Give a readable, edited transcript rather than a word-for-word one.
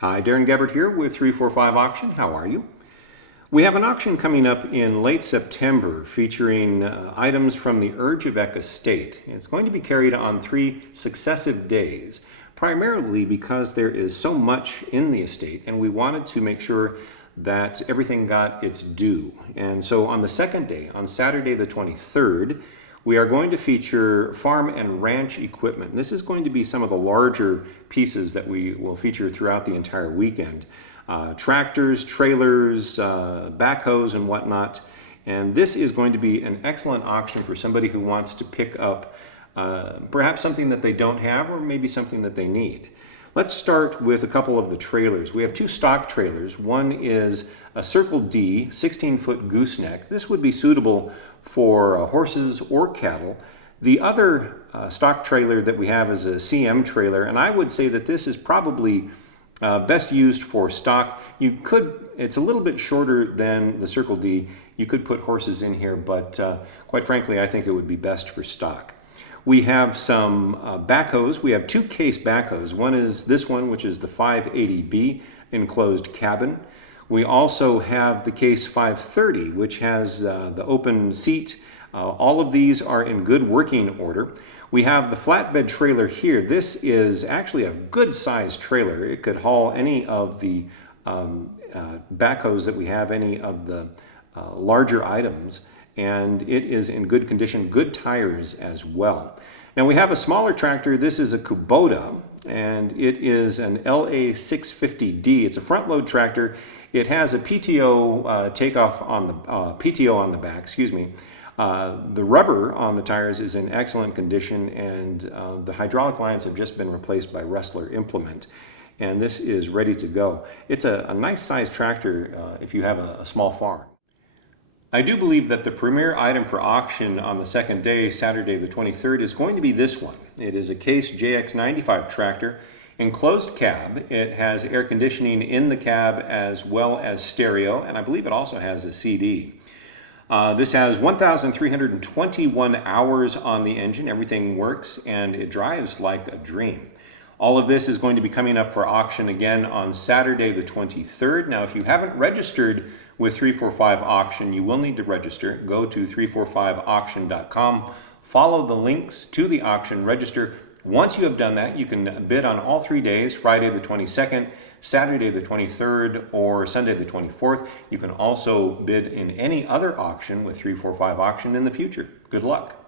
Hi, Darren Gebert here with 345 Auction. How are you? We have an auction coming up in late September featuring items from the Erjavec Estate. It's going to be carried on 3 successive days, primarily because there is so much in the estate and we wanted to make sure that everything got its due. And so on the second day, on Saturday the 23rd, we are going to feature farm and ranch equipment. This is going to be some of the larger pieces that we will feature throughout the entire weekend. Tractors, trailers, backhoes and whatnot. And this is going to be an excellent auction for somebody who wants to pick up perhaps something that they don't have or maybe something that they need. Let's start with a couple of the trailers. We have 2 stock trailers. One is a Circle D 16-foot gooseneck. This would be suitable for horses or cattle. The other stock trailer that we have is a CM trailer, and I would say that this is probably best used for stock. It's a little bit shorter than the Circle D. You could put horses in here, but quite frankly, I think it would be best for stock. We have some backhoes. We have 2 case backhoes. One is this one, which is the 580B enclosed cabin. We also have the case 530, which has the open seat. All of these are in good working order. We have the flatbed trailer here. This is actually a good sized trailer. It could haul any of the backhoes that we have, any of the larger items, and it is in good condition, good tires as well. Now we have a smaller tractor. This is a Kubota, and it is an LA650D. It's a front load tractor. It has a PTO takeoff on the PTO on the back, excuse me. The rubber on the tires is in excellent condition, and the hydraulic lines have just been replaced by Rustler implement, and this is ready to go. It's a nice sized tractor if you have a small farm. I do believe that the premier item for auction on the second day, Saturday the 23rd, is going to be this one. It is a Case JX95 tractor, enclosed cab. It has air conditioning in the cab as well as stereo, and I believe it also has a CD. This has 1,321 hours on the engine. Everything works and it drives like a dream. All of this is going to be coming up for auction again on Saturday the 23rd. Now, if you haven't registered with 345 Auction, you will need to register. Go to 345auction.com, follow the links to the auction, register. Once you have done that, you can bid on all 3 days, Friday the 22nd, Saturday the 23rd, or Sunday the 24th. You can also bid in any other auction with 345 Auction in the future. Good luck.